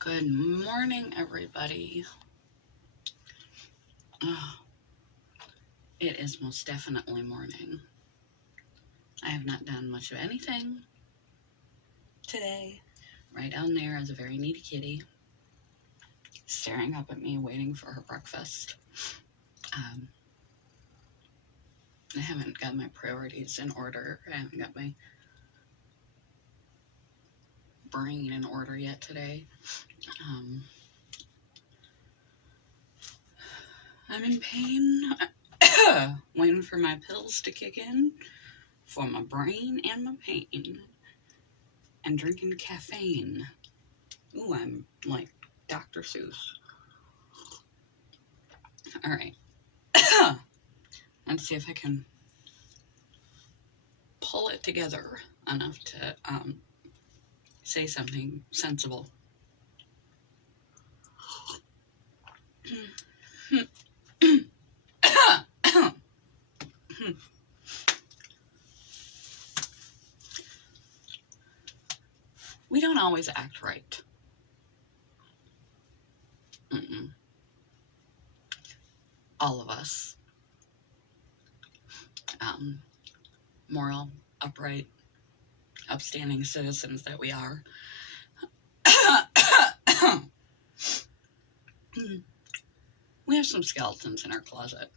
Good morning, everybody. Oh, it is most definitely morning. I have not done much of anything today. Right down there is a very needy kitty staring up at me, waiting for her breakfast. I haven't got my priorities in order. I haven't got my brain in order yet today. I'm in pain, waiting for my pills to kick in for my brain and my pain, and drinking caffeine. Ooh, I'm like Dr. Seuss. All right. Let's see if I can pull it together enough to say something sensible. We don't always act right. Mm-mm. All of us. Moral, upright, upstanding citizens that we are. We have some skeletons in our closet.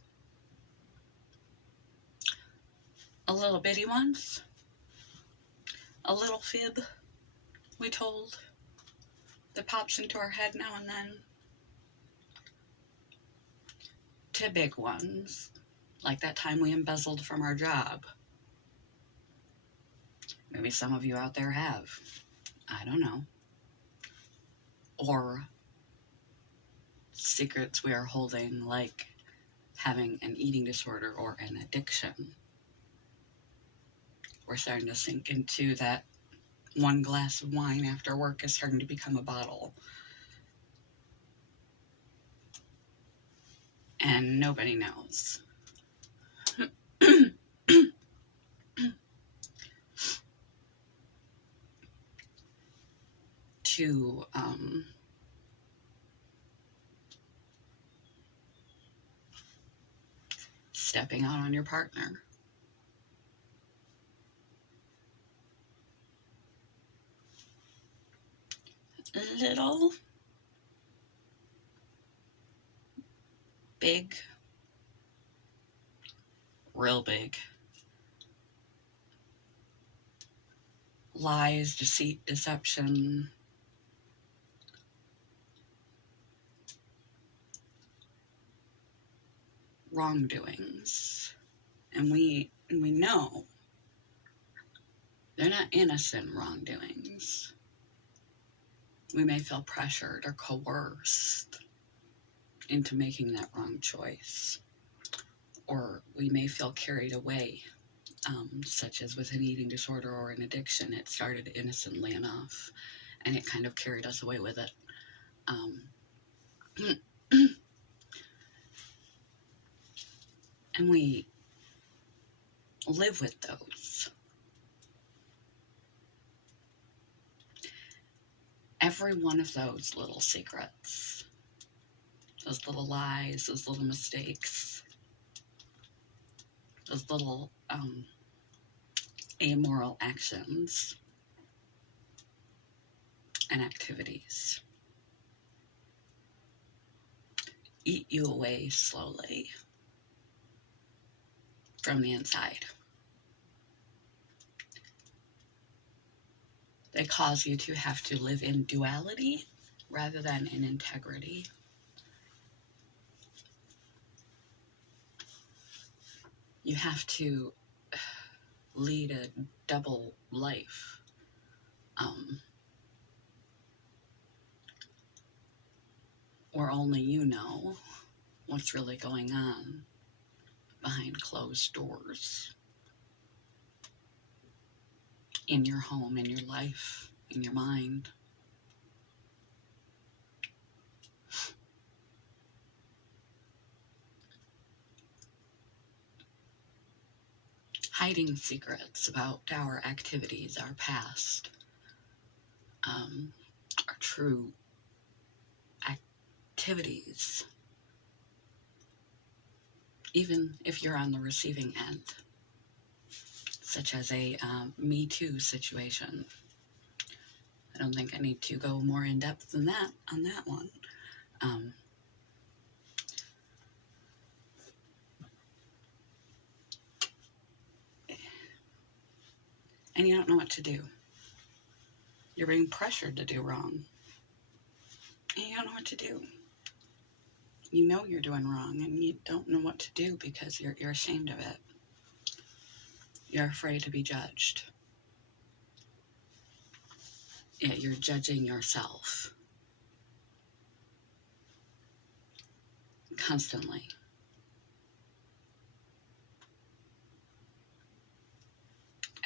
A little bitty ones. A little fib we told that pops into our head now and then. To big ones, like that time we embezzled from our job. Maybe some of you out there have. I don't know. Or secrets we are holding, like having an eating disorder or an addiction. We're starting to sink into that one glass of wine after work is starting to become a bottle. And nobody knows. To stepping out on your partner. Little, big, real big. Lies, deceit, deception. Wrongdoings. And we know they're not innocent wrongdoings. We may feel pressured or coerced into making that wrong choice. Or we may feel carried away, such as with an eating disorder or an addiction. It started innocently enough, and it kind of carried us away with it. And we live with those. Every one of those little secrets, those little lies, those little mistakes, those little amoral actions and activities eat you away slowly from the inside. They cause you to have to live in duality rather than in integrity. You have to lead a double life. Or only you know what's really going on behind closed doors. In your home, in your life, in your mind. Hiding secrets about our activities, our past, our true activities, even if you're on the receiving end, such as a Me Too situation. I don't think I need to go more in depth than that on that one. And you don't know what to do. You're being pressured to do wrong. And you don't know what to do. You know you're doing wrong, and you don't know what to do because you're ashamed of it. You're afraid to be judged. Yeah, you're judging yourself constantly.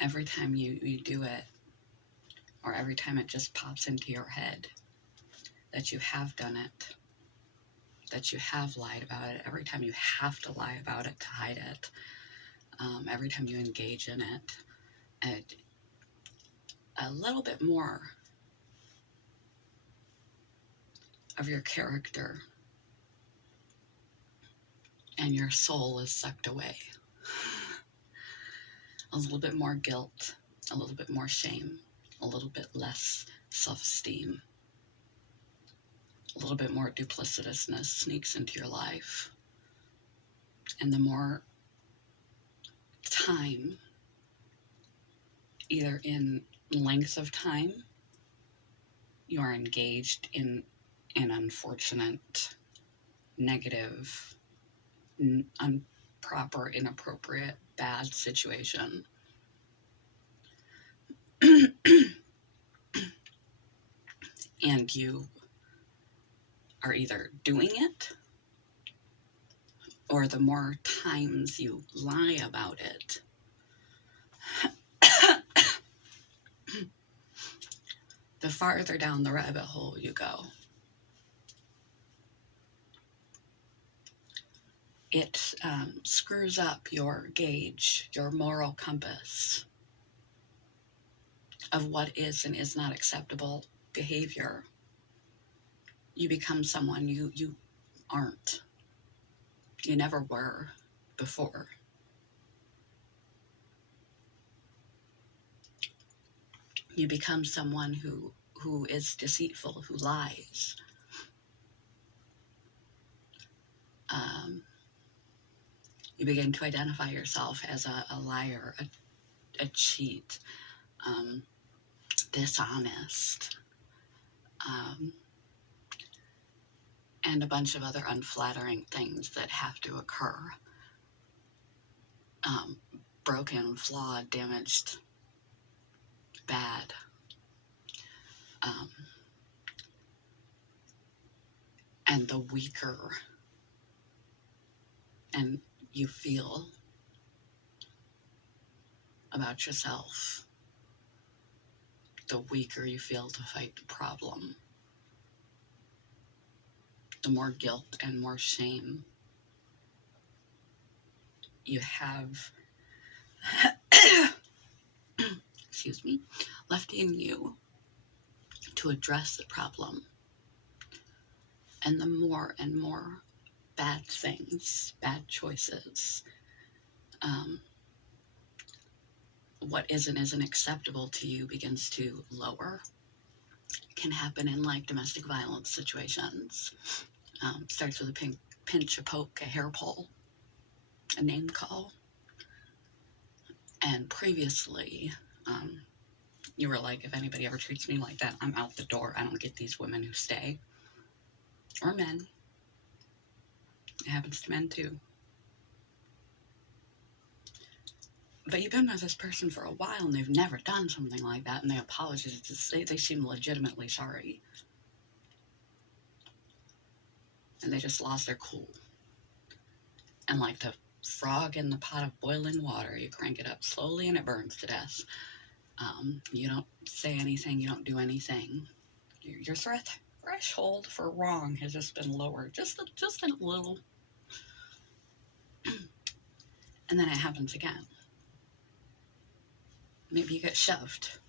Every time you do it, or every time it just pops into your head that you have done it, that you have lied about it, every time you have to lie about it to hide it, every time you engage in it, a little bit more of your character and your soul is sucked away. A little bit more guilt, a little bit more shame, a little bit less self-esteem, a little bit more duplicitousness sneaks into your life. And the more time, either in length of time, you are engaged in an unfortunate, negative, improper, inappropriate, bad situation. And you are either doing it, or the more times you lie about it, the farther down the rabbit hole you go. It screws up your gauge, your moral compass of what is and is not acceptable behavior. You become someone you aren't. You never were before. You become someone who is deceitful, who lies. You begin to identify yourself as a liar, a cheat, dishonest, and a bunch of other unflattering things that have to occur. Broken, flawed, damaged, bad. And the weaker and you feel about yourself, the weaker you feel to fight the problem, the more guilt and more shame you have excuse me, left in you to address the problem. And the more and more bad things, bad choices, what isn't acceptable to you begins to lower. It can happen in like domestic violence situations. Starts with a pinch, a poke, a hair pull, a name call. And previously, you were like, if anybody ever treats me like that, I'm out the door. I don't get these women who stay. Or men. It happens to men too. But you've been with this person for a while and they've never done something like that, and they apologize. They seem legitimately sorry. And they just lost their cool. And like the frog in the pot of boiling water, you crank it up slowly and it burns to death. You don't say anything, you don't do anything. Your threshold for wrong has just been lowered, just a little. And then it happens again. Maybe you get shoved.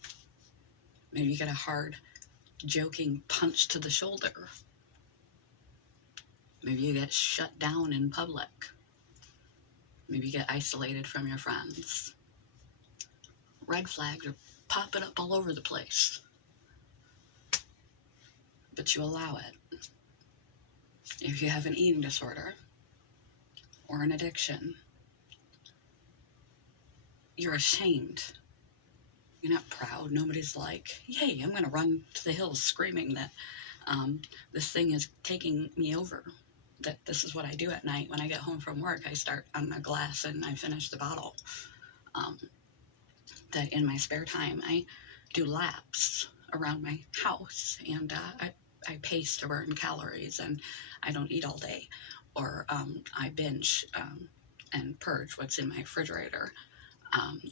Maybe you get a hard, joking punch to the shoulder. Maybe you get shut down in public. Maybe you get isolated from your friends. Red flags are popping up all over the place. But you allow it. If you have an eating disorder or an addiction, you're ashamed. You're not proud. Nobody's like, yay, I'm going to run to the hills screaming that this thing is taking me over. That this is what I do at night. When I get home from work, I start on a glass and I finish the bottle. That in my spare time, I do laps around my house, and I pace to burn calories, and I don't eat all day. Or I binge and purge what's in my refrigerator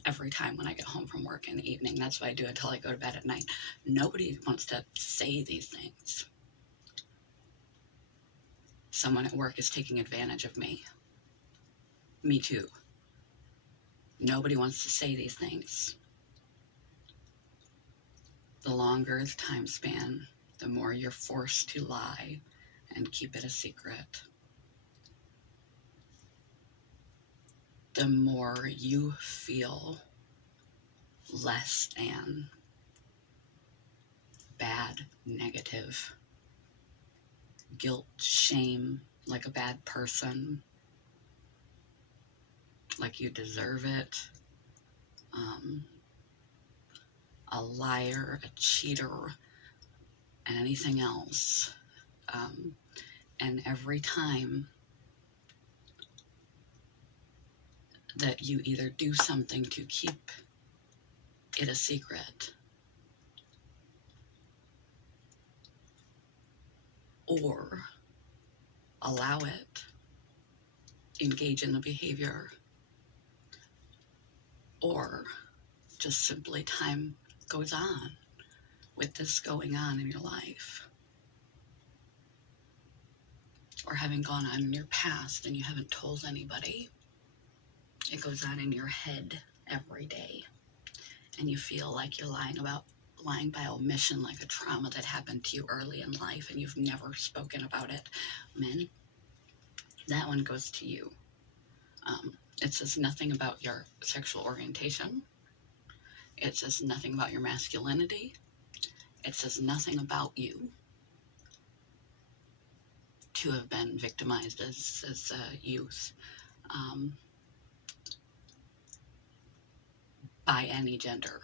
every time when I get home from work in the evening. That's what I do until I go to bed at night. Nobody wants to say these things. Someone at work is taking advantage of me. Me too. Nobody wants to say these things. The longer the time span, the more you're forced to lie and keep it a secret. The more you feel less than, bad, negative, guilt, shame, like a bad person, like you deserve it, a liar, a cheater, and anything else. And every time that you either do something to keep it a secret, or allow it, engage in the behavior, or just simply time goes on with this going on in your life, or having gone on in your past and you haven't told anybody. It goes on in your head every day, and you feel like you're lying by omission, like a trauma that happened to you early in life and you've never spoken about it. Men, that one goes to you. It says nothing about your sexual orientation. It says nothing about your masculinity. It says nothing about you to have been victimized as a youth by any gender.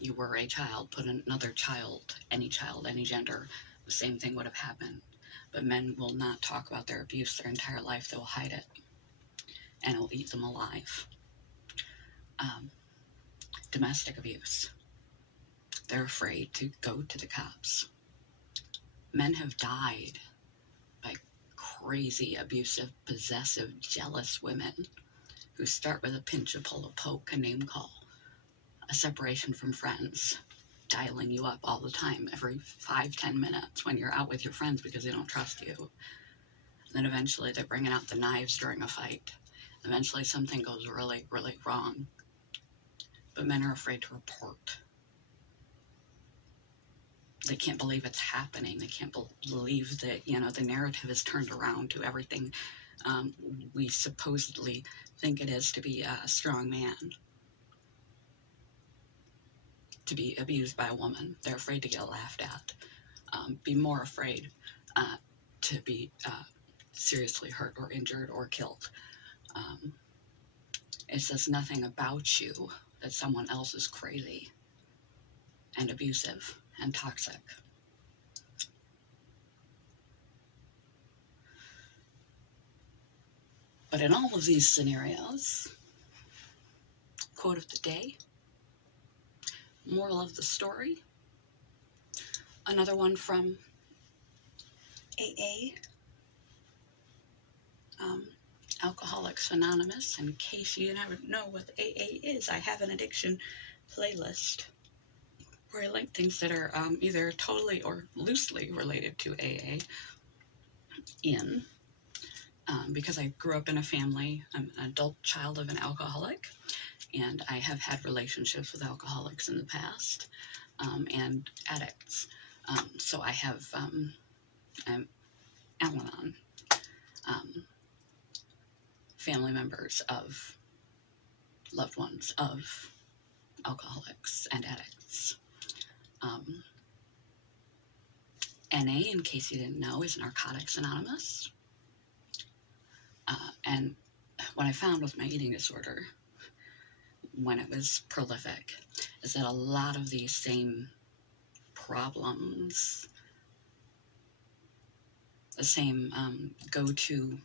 You were a child, put another child, any gender, the same thing would have happened. But men will not talk about their abuse their entire life. They will hide it, and it will eat them alive. Domestic abuse. They're afraid to go to the cops. Men have died by crazy, abusive, possessive, jealous women who start with a pinch, a pull, a poke, a name call, a separation from friends, dialing you up all the time, every 5-10 minutes when you're out with your friends because they don't trust you. And then eventually they're bringing out the knives during a fight. Eventually something goes really, really wrong. But men are afraid to report. They can't believe it's happening. They can't believe that, the narrative is turned around to everything we supposedly think it is to be a strong man. To be abused by a woman. They're afraid to get laughed at. Be more afraid to be seriously hurt or injured or killed. It says nothing about you that someone else is crazy and abusive and toxic. But in all of these scenarios, quote of the day, moral of the story, another one from AA, Alcoholics Anonymous. In case you never know what AA is, I have an addiction playlist where I link things that are either totally or loosely related to AA in, because I grew up in a family. I'm an adult child of an alcoholic, and I have had relationships with alcoholics in the past, and addicts. So I have, I'm Al-Anon, family members of loved ones of alcoholics and addicts. NA, in case you didn't know, is Narcotics Anonymous. And what I found with my eating disorder, when it was prolific, is that a lot of these same problems, the same go-to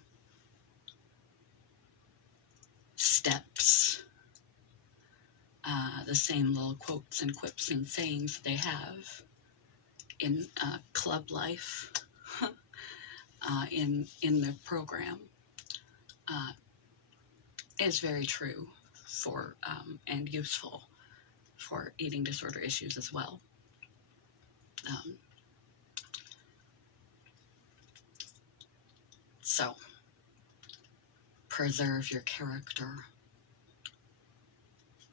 steps, the same little quotes and quips and sayings they have in club life, in the program, is very true for and useful for eating disorder issues as well. So, preserve your character.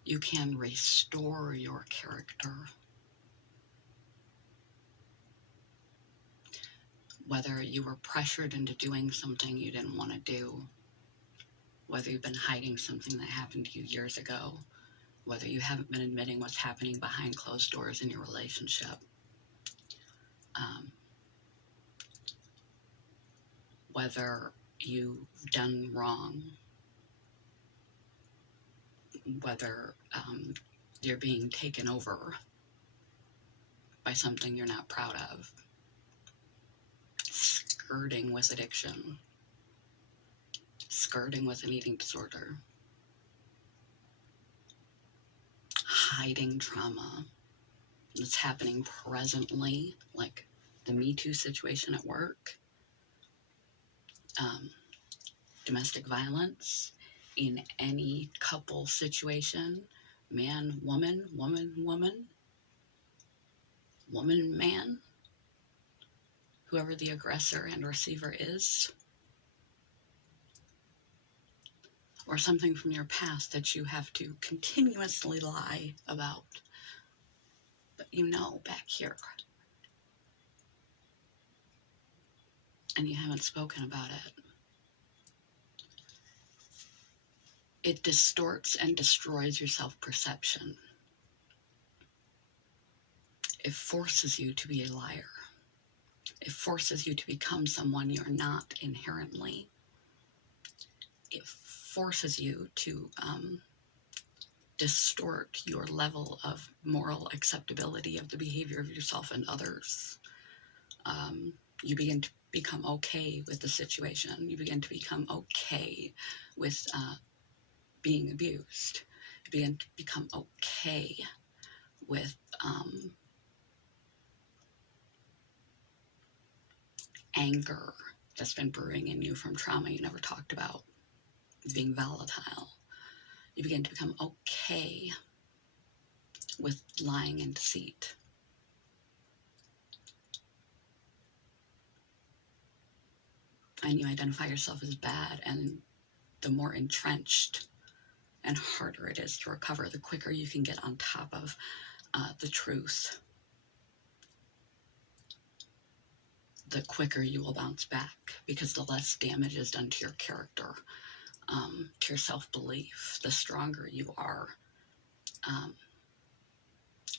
You can restore your character. Whether you were pressured into doing something you didn't want to do, whether you've been hiding something that happened to you years ago, whether you haven't been admitting what's happening behind closed doors in your relationship, whether you've done wrong, whether you're being taken over by something you're not proud of, skirting with addiction, skirting with an eating disorder, hiding trauma that's happening presently, like the Me Too situation at work, domestic violence in any couple situation, man, woman, woman, woman, woman, man, whoever the aggressor and receiver is, or something from your past that you have to continuously lie about, but you know back here, and you haven't spoken about it. It distorts and destroys your self-perception. It forces you to be a liar. It forces you to become someone you're not inherently. It forces you to distort your level of moral acceptability of the behavior of yourself and others. You begin to become okay with the situation. You begin to become okay with being abused. You begin to become okay with anger that's been brewing in you from trauma you never talked about, being volatile. You begin to become okay with lying and deceit. And you identify yourself as bad, and the more entrenched and harder it is to recover, the quicker you can get on top of the truth, the quicker you will bounce back, because the less damage is done to your character, to your self-belief, the stronger you are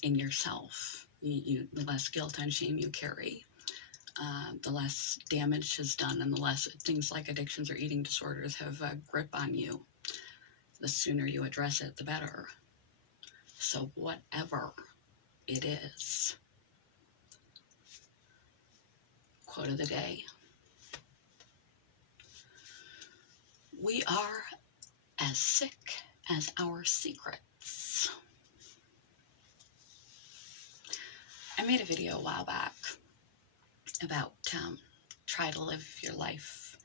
in yourself, the less guilt and shame you carry, the less damage is done, and the less things like addictions or eating disorders have a grip on you. The sooner you address it, the better. So whatever it is, quote of the day: we are as sick as our secrets. I made a video a while back about try to live your life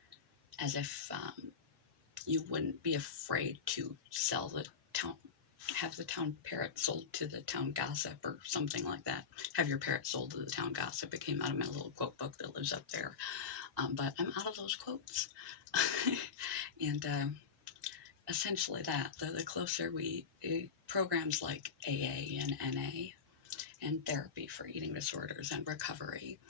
as if you wouldn't be afraid to sell the town, have the town parrot sold to the town gossip or something like that. Have your parrot sold to the town gossip. It came out of my little quote book that lives up there. But I'm out of those quotes. And essentially that, the closer programs like AA and NA and therapy for eating disorders and recovery,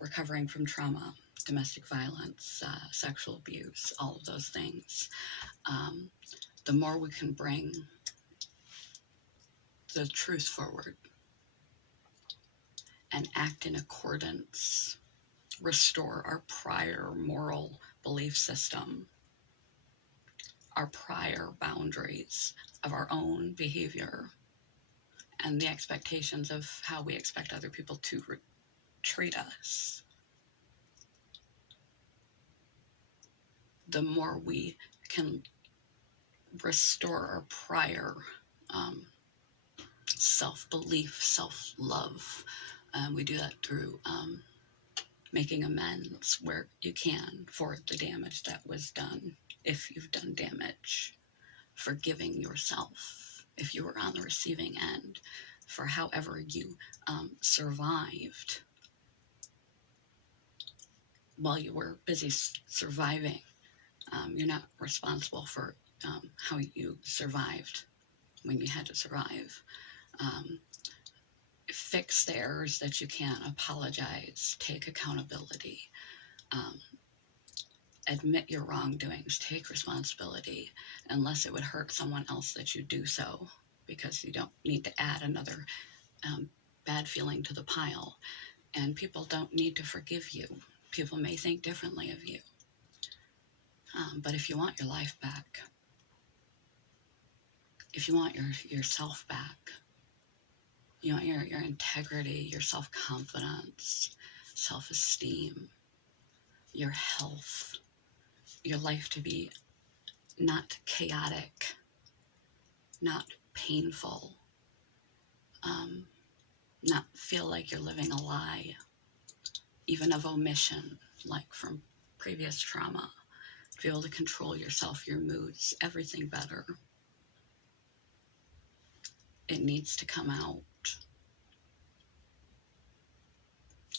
recovering from trauma, domestic violence, sexual abuse, all of those things. Um, the more we can bring the truth forward and act in accordance, restore our prior moral belief system, our prior boundaries of our own behavior, and the expectations of how we expect other people to treat us, the more we can restore our prior self-belief, self-love. We do that through making amends where you can for the damage that was done, if you've done damage, forgiving yourself if you were on the receiving end for however you survived while you were busy surviving. You're not responsible for how you survived when you had to survive. Fix the errors that you can, apologize, take accountability, admit your wrongdoings, take responsibility, unless it would hurt someone else that you do so, because you don't need to add another bad feeling to the pile. And people don't need to forgive you. People may think differently of you. But if you want your life back, if you want yourself back, you want your integrity, your self-confidence, self-esteem, your health, your life to be not chaotic, not painful, not feel like you're living a lie, even of omission, like from previous trauma, to be able to control yourself, your moods, everything better. It needs to come out.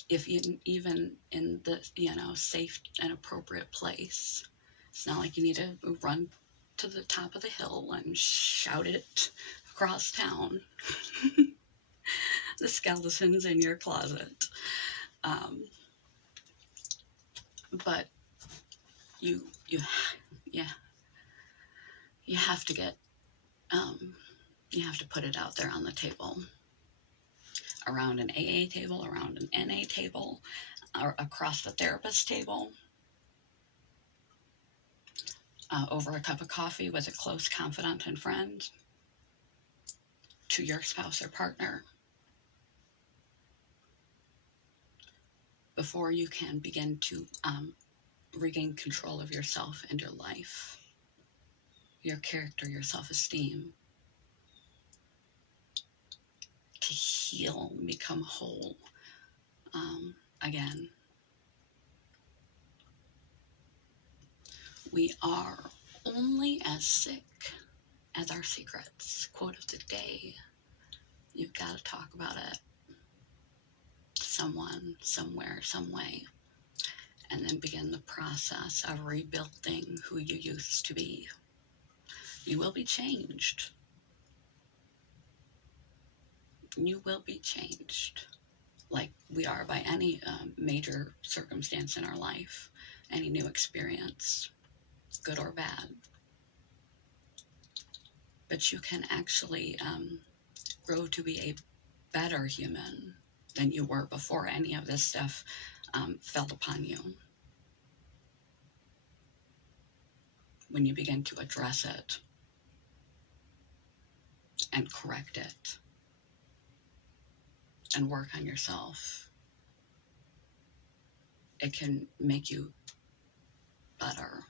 If you, even in the safe and appropriate place, it's not like you need to run to the top of the hill and shout it across town. The skeletons in your closet. But you have to get you have to put it out there on the table, around an AA table, around an NA table, or across the therapist table, over a cup of coffee with a close confidant and friend, to your spouse or partner, before you can begin to regain control of yourself and your life, your character, your self-esteem, to heal and become whole again. We are only as sick as our secrets. Quote of the day. You've got to talk about it to someone, somewhere, some way, and then begin the process of rebuilding who you used to be. You will be changed. You will be changed, like we are by any major circumstance in our life, any new experience, good or bad. But you can actually grow to be a better human than you were before any of this stuff fell upon you. When you begin to address it and correct it and work on yourself, it can make you better.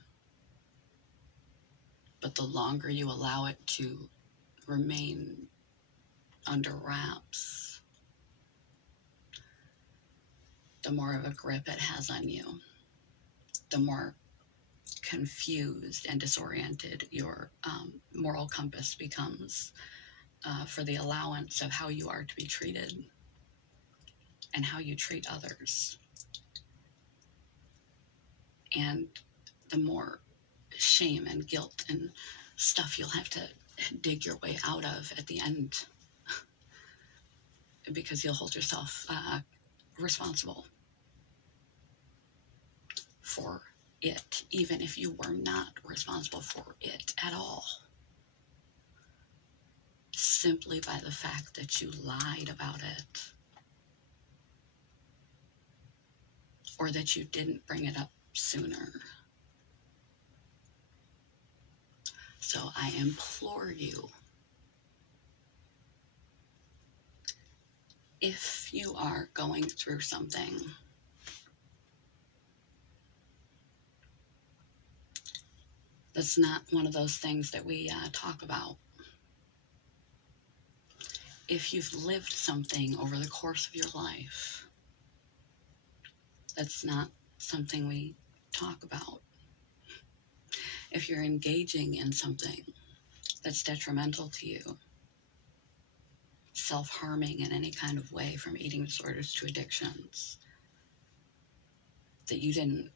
But the longer you allow it to remain under wraps, the more of a grip it has on you, the more confused and disoriented your moral compass becomes for the allowance of how you are to be treated and how you treat others. And the more shame and guilt and stuff you'll have to dig your way out of at the end, because you'll hold yourself responsible for it, even if you were not responsible for it at all, simply by the fact that you lied about it or that you didn't bring it up sooner. So I implore you, if you are going through something, that's not one of those things that we talk about. If you've lived something over the course of your life, that's not something we talk about. If you're engaging in something that's detrimental to you, self-harming in any kind of way, from eating disorders to addictions, that you didn't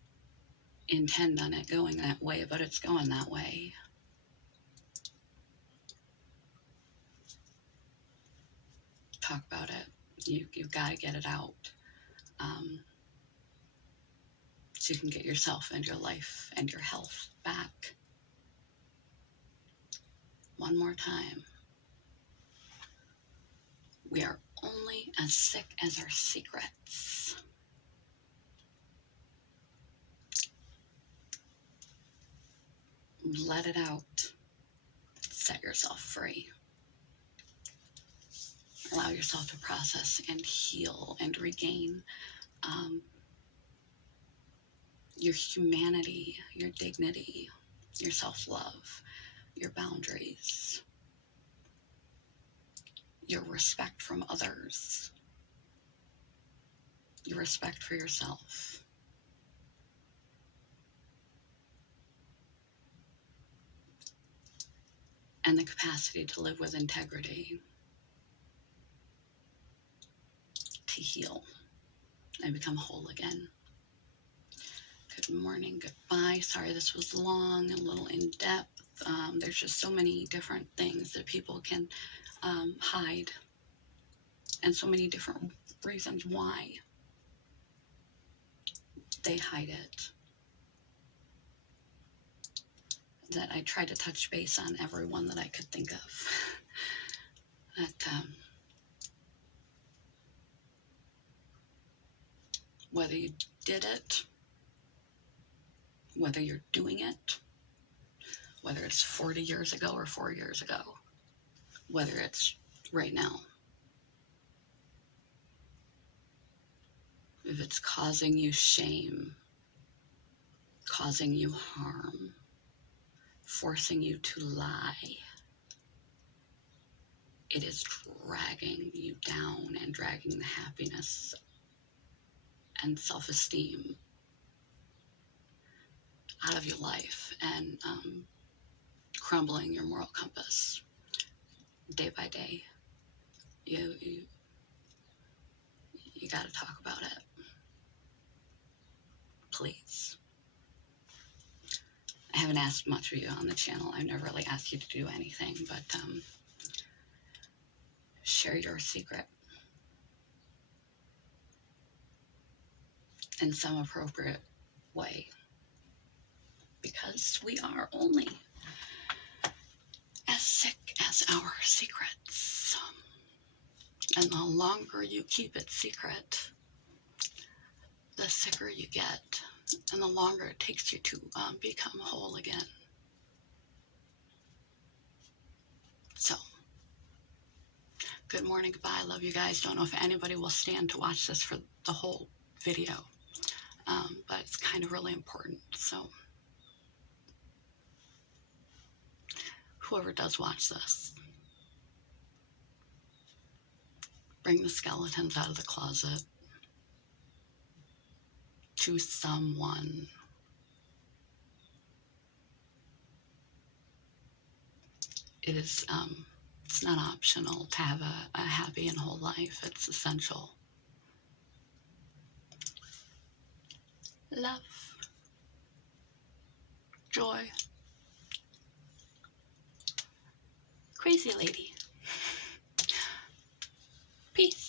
intend on it going that way, but it's going that way, talk about it. You've got to get it out, so you can get yourself and your life and your health back. One more time. We are only as sick as our secrets. Let it out. Set yourself free. Allow yourself to process and heal and regain your humanity, your dignity, your self-love, your boundaries, your respect from others, your respect for yourself. And the capacity to live with integrity, to heal and become whole again. Good morning, goodbye. Sorry this was long and a little in-depth. There's just so many different things that people can hide, and so many different reasons why they hide it, that I try to touch base on every one that I could think of. That whether you did it, whether you're doing it, whether it's 40 years ago or 4 years ago, whether it's right now, if it's causing you shame, causing you harm, forcing you to lie, it is dragging you down and dragging the happiness and self-esteem out of your life, and crumbling your moral compass day by day. You got to talk about it, please. I haven't asked much of you on the channel. I've never really asked you to do anything, but share your secret in some appropriate way, because we are only as sick as our secrets. And the longer you keep it secret, the sicker you get, and the longer it takes you to become whole again. So, good morning, goodbye, I love you guys. Don't know if anybody will stand to watch this for the whole video, but it's kind of really important. So, whoever does watch this, bring the skeletons out of the closet to someone. It is, it's not optional to have a happy and whole life. It's essential. Love, joy, crazy lady, peace.